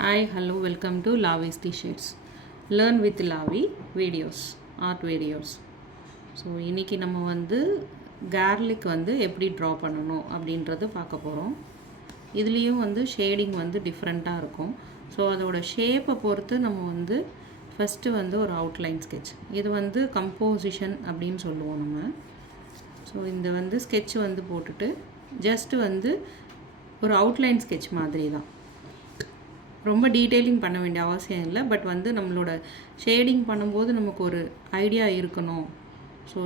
Hi, hello, welcome to Lavi's T-shirts. Learn with Lavi videos, art videos. So இன்றைக்கி நம்ம வந்து garlic வந்து எப்படி ட்ரா பண்ணணும் அப்படின்றது பார்க்க போகிறோம். இதுலேயும் வந்து ஷேடிங் வந்து டிஃப்ரெண்ட்டாக இருக்கும். ஸோ அதோட ஷேப்பை பொறுத்து நம்ம வந்து ஃபஸ்ட்டு வந்து ஒரு அவுட்லைன் ஸ்கெட்ச், இது வந்து கம்போசிஷன் அப்படின்னு சொல்லுவோம் நம்ம. ஸோ இந்த வந்து ஸ்கெட்ச் வந்து போட்டுட்டு ஜஸ்ட்டு வந்து ஒரு அவுட்லைன் ஸ்கெட்ச் மாதிரி தான், ரொம்ப டீட்டெயிலிங் பண்ண வேண்டிய அவசியம் இல்லை. பட் வந்து நம்மளோட ஷேடிங் பண்ணும்போது நமக்கு ஒரு ஐடியா இருக்கணும். ஸோ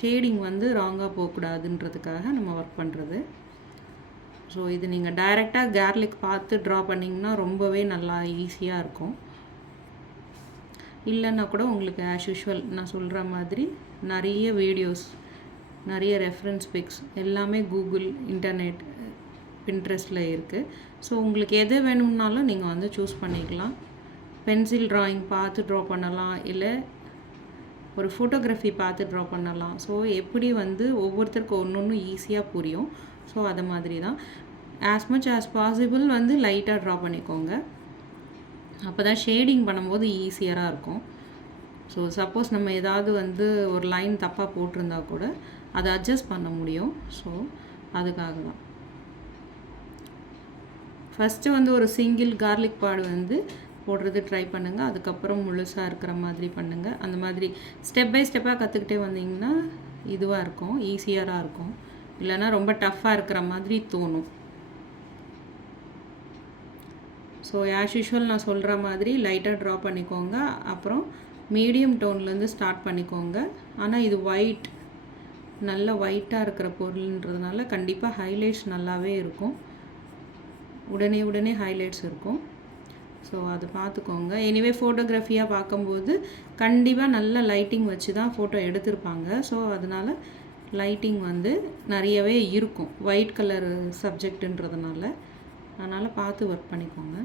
ஷேடிங் வந்து ராங்காக போகக்கூடாதுன்றதுக்காக நம்ம ஒர்க் பண்ணுறது. ஸோ இது நீங்கள் டைரெக்டாக garlic பார்த்து ட்ரா பண்ணிங்கன்னா ரொம்பவே நல்லா ஈஸியாக இருக்கும். இல்லைன்னா கூட உங்களுக்கு ஆஸ் யூஷுவல் நான் சொல்கிற மாதிரி நிறைய வீடியோஸ், நிறைய ரெஃபரன்ஸ் பிக்ஸ் எல்லாமே கூகுள், இன்டர்நெட், பின்ட்ரெஸ்ட்டில் இருக்குது. ஸோ உங்களுக்கு எது வேணும்னாலும் நீங்கள் வந்து சூஸ் பண்ணிக்கலாம். பென்சில் ட்ராயிங் பார்த்து ட்ரா பண்ணலாம், இல்லை ஒரு ஃபோட்டோகிராஃபி பார்த்து ட்ரா பண்ணலாம். ஸோ எப்படி வந்து ஒவ்வொருத்தருக்கும் ஒன்று ஒன்று ஈஸியாக புரியும். ஸோ அது மாதிரி தான் ஆஸ் மச் ஆஸ் பாசிபிள் வந்து லைட்டாக ட்ரா பண்ணிக்கோங்க. அப்போ தான் ஷேடிங் பண்ணும்போது ஈஸியராக இருக்கும். ஸோ சப்போஸ் நம்ம ஏதாவது வந்து ஒரு லைன் தப்பாக போட்டிருந்தா கூட அதை அட்ஜஸ்ட் பண்ண முடியும். ஸோ அதுக்காக தான் ஃபஸ்ட்டு வந்து ஒரு சிங்கிள் garlic பாடு வந்து போடுறது ட்ரை பண்ணுங்கள். அதுக்கப்புறம் முழுசாக இருக்கிற மாதிரி பண்ணுங்கள். அந்த மாதிரி ஸ்டெப் பை ஸ்டெப்பாக கற்றுக்கிட்டே வந்தீங்கன்னா இதுவாக இருக்கும், ஈஸியராக இருக்கும். இல்லைன்னா ரொம்ப டஃப்பாக இருக்கிற மாதிரி தோணும். ஸோ ஆஸ் யூஷுவல் நான் சொல்கிற மாதிரி லைட்டாக ட்ரா பண்ணிக்கோங்க. அப்புறம் மீடியம் டோன்லேருந்து ஸ்டார்ட் பண்ணிக்கோங்க. ஆனால் இது ஒயிட், நல்ல ஒயிட்டாக இருக்கிற பொருள்ன்றதுனால கண்டிப்பாக ஹைலைட்ஸ் நல்லாவே இருக்கும், உடனே ஹைலைட்ஸ் இருக்கும். ஸோ அது பார்த்துக்கோங்க. எனிவே ஃபோட்டோகிராஃபியாக பார்க்கும்போது கண்டிப்பாக நல்ல லைட்டிங் வச்சு தான் ஃபோட்டோ எடுத்திருப்பாங்க. ஸோ அதனால் லைட்டிங் வந்து நிறையவே இருக்கும், ஒயிட் கலர் சப்ஜெக்ட்டுன்றதுனால. அதனால் பார்த்து ஒர்க் பண்ணிக்கோங்க.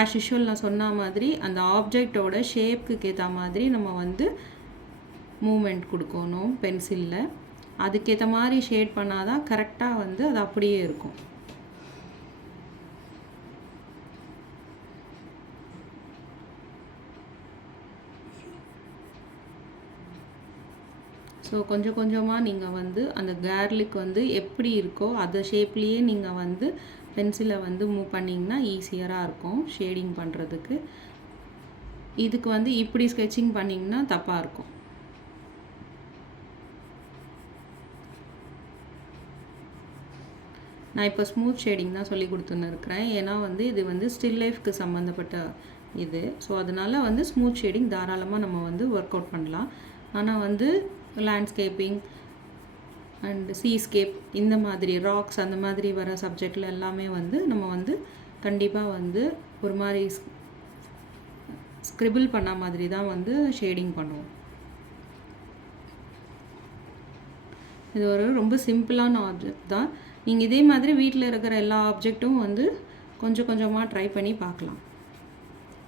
ஆஸ் யூஷுவல் நான் சொன்ன மாதிரி அந்த ஆப்ஜெக்டோட ஷேப்புக்கு ஏற்ற மாதிரி நம்ம வந்து மூமெண்ட் கொடுக்கணும் பென்சிலில். அதுக்கேற்ற மாதிரி ஷேட் பண்ணால் தான் கரெக்டாக வந்து அது அப்படியே இருக்கும். ஸோ கொஞ்சம் கொஞ்சமாக நீங்கள் வந்து அந்த garlic வந்து எப்படி இருக்கோ அந்த ஷேப்லேயே நீங்கள் வந்து பென்சிலை வந்து மூவ் பண்ணிங்கன்னா ஈஸியராக இருக்கும் ஷேடிங் பண்ணுறதுக்கு. இதுக்கு வந்து இப்படி ஸ்கெட்சிங் பண்ணிங்கன்னா தப்பாக இருக்கும். நான் இப்போ ஸ்மூத் ஷேடிங் தான் சொல்லி கொடுத்துன்னு இருக்கிறேன். ஏன்னா வந்து இது வந்து ஸ்டில் லைஃப்க்கு சம்மந்தப்பட்ட இது. ஸோ அதனால் வந்து ஸ்மூத் ஷேடிங் தாராளமாக நம்ம வந்து ஒர்க் அவுட் பண்ணலாம். ஆனால் வந்து லேண்ட்ஸ்கேப்பிங் அண்ட் சீஸ்கேப், இந்த மாதிரி ராக்ஸ், அந்த மாதிரி வர சப்ஜெக்டில் எல்லாமே வந்து நம்ம வந்து கண்டிப்பாக வந்து ஒரு மாதிரி ஸ்க்ரிபிள் பண்ண மாதிரி தான் வந்து ஷேடிங் பண்ணுவோம். இது ஒரு ரொம்ப சிம்பிளான ஆப்ஜெக்ட் தான். நீங்கள் இதே மாதிரி வீட்டில் இருக்கிற எல்லா ஆப்ஜெக்ட்டும் வந்து கொஞ்சம் கொஞ்சமாக ட்ரை பண்ணி பார்க்கலாம்.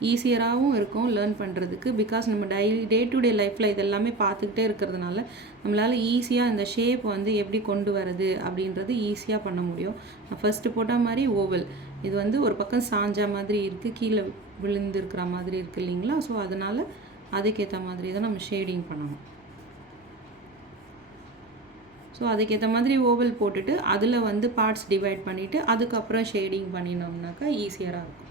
ஈஸியராகவும் இருக்கும் லேர்ன் பண்ணுறதுக்கு. பிகாஸ் நம்ம டே டு டே லைஃப்பில் இதெல்லாமே பார்த்துக்கிட்டே இருக்கிறதுனால நம்மளால் ஈஸியாக இந்த ஷேப் வந்து எப்படி கொண்டு வரது அப்படின்றது ஈஸியாக பண்ண முடியும். நான் ஃபஸ்ட்டு போட்ட மாதிரி ஓவல், இது வந்து ஒரு பக்கம் சாஞ்ச மாதிரி இருக்குது, கீழே விழுந்துருக்கிற மாதிரி இருக்குது இல்லைங்களா? ஸோ அதனால் அதுக்கேற்ற மாதிரி தான் நம்ம ஷேடிங் பண்ணணும். ஸோ அதுக்கேற்ற மாதிரி ஓவல் போட்டுட்டு அதில் வந்து பார்ட்ஸ் டிவைட் பண்ணிவிட்டு அதுக்கப்புறம் ஷேடிங் பண்ணினோம்னாக்கா ஈஸியராக இருக்கும்.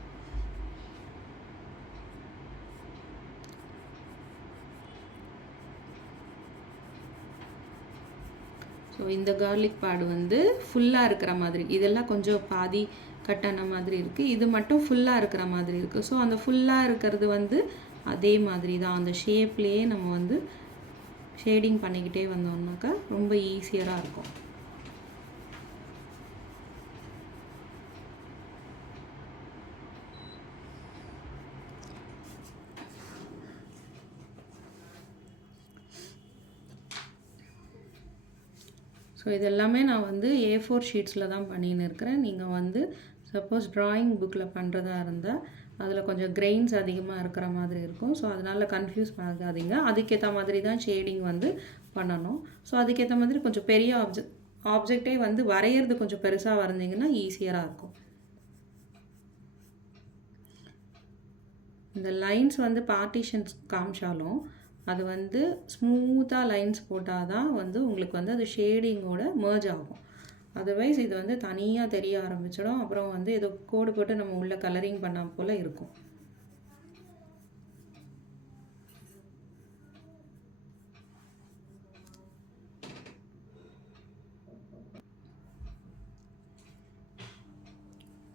ஸோ இந்த garlic பாடு வந்து ஃபுல்லாக இருக்கிற மாதிரி, இதெல்லாம் கொஞ்சம் பாதி கட்டான மாதிரி இருக்குது, இது மட்டும் ஃபுல்லாக இருக்கிற மாதிரி இருக்குது. ஸோ அந்த ஃபுல்லாக இருக்கிறது வந்து அதே மாதிரி தான் அந்த ஷேப்லேயே நம்ம வந்து ஷேடிங் பண்ணிக்கிட்டே வந்தோம்னாக்கா ரொம்ப ஈஸியராக இருக்கும். ஸோ இதெல்லாமே நான் வந்து A4 ஷீட்ஸில் தான் பண்ணின்னு இருக்கிறேன். நீங்கள் வந்து சப்போஸ் ட்ராயிங் புக்கில் பண்ணுறதா இருந்தால் அதில் கொஞ்சம் கிரெயின்ஸ் அதிகமாக இருக்கிற மாதிரி இருக்கும். ஸோ அதனால் கன்ஃபியூஸ் ஆகாதீங்க. அதுக்கேற்ற மாதிரி தான் ஷேடிங் வந்து பண்ணணும். ஸோ அதுக்கேற்ற மாதிரி கொஞ்சம் பெரிய ஆப்ஜெக்டே வந்து வரைகிறது கொஞ்சம் பெருசாக வரைஞ்சிங்கன்னா ஈஸியராக இருக்கும். இந்த லைன்ஸ் வந்து பார்ட்டிஷன்ஸ் காமிச்சாலும் அது வந்து ஸ்மூத்தாக லைன்ஸ் போட்டால் தான் வந்து உங்களுக்கு வந்து அது ஷேடிங்கோட மர்ஜ் ஆகும். அதர்வைஸ் இது வந்து தனியாக தெரிய ஆரம்பிச்சிடும். அப்புறம் வந்து ஏதோ கோடு போட்டு நம்ம உள்ள கலரிங் பண்ண போல் இருக்கும்.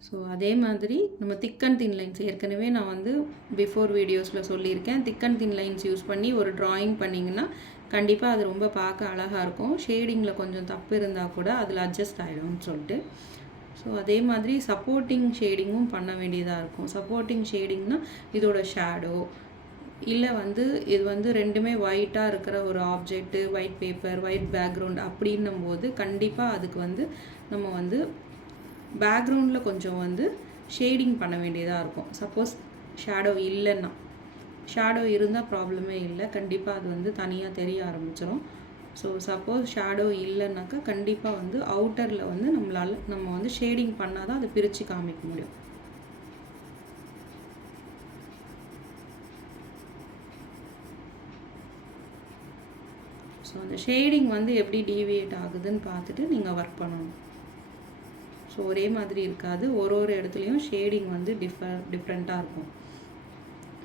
ஸோ அதே மாதிரி நம்ம திக் அண்ட் தின் லைன்ஸ் ஏற்கனவே நான் வந்து பிஃபோர் வீடியோஸில் சொல்லியிருக்கேன். Thick and thin lines use பண்ணி ஒரு ட்ராயிங் பண்ணிங்கன்னா கண்டிப்பாக அது ரொம்ப பார்க்க அழகாக இருக்கும். ஷேடிங்கில் கொஞ்சம் தப்பு இருந்தால் கூட அதில் அட்ஜஸ்ட் ஆகிடும்னு சொல்லிட்டு. ஸோ அதே மாதிரி சப்போர்ட்டிங் ஷேடிங்கும் பண்ண வேண்டியதாக இருக்கும். சப்போர்ட்டிங் ஷேடிங்னால் இதோட ஷேடோ இல்லை வந்து இது வந்து ரெண்டுமே ஒயிட்டாக இருக்கிற ஒரு object, white paper, white background அப்படின்னும் போது கண்டிப்பாக அதுக்கு வந்து நம்ம வந்து பேக்ரவுண்டில் கொஞ்சம் வந்து ஷேடிங் பண்ண வேண்டியதாக இருக்கும். சப்போஸ் ஷேடோ இல்லைன்னா, ஷேடோ இருந்தால் ப்ராப்ளமே இல்லை, கண்டிப்பாக அது வந்து தனியாக தெரிய ஆரம்பிச்சிடும். ஸோ சப்போஸ் ஷேடோ இல்லைன்னாக்கா கண்டிப்பாக வந்து அவுட்டரில் வந்து நம்ம வந்து ஷேடிங் பண்ணால் தான் அதை பிரித்து காமிக்க முடியும். ஸோ அந்த ஷேடிங் வந்து எப்படி டீவியேட் ஆகுதுன்னு பார்த்துட்டு நீங்கள் ஒர்க் பண்ணணும். ஸோ ஒரே மாதிரி இருக்காது, ஒரு இடத்துலையும் ஷேடிங் வந்து டிஃப்ரெண்ட்டாக இருக்கும்.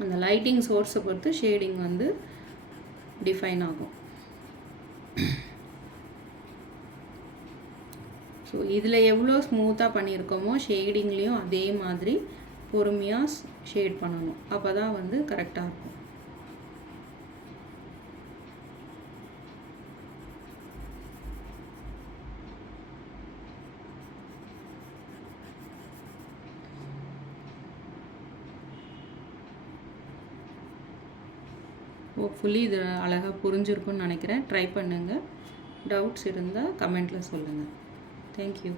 அந்த லைட்டிங் சோர்ஸை பொறுத்து ஷேடிங் வந்து டிஃபைன் ஆகும். ஸோ இதில் எவ்வளோ ஸ்மூத்தாக பண்ணியிருக்கோமோ ஷேடிங்லேயும் அதே மாதிரி பொறுமையாக ஷேட் பண்ணணும். அப்போ தான் வந்து கரெக்டாக இருக்கும். ஹோப்ஃபுல்லி இது அழகாக புரிஞ்சிருக்குன்னு நினைக்கிறேன். ட்ரை பண்ணுங்கள். டவுட்ஸ் இருந்தால் கமெண்ட்டில் சொல்லுங்கள். தேங்க்யூ.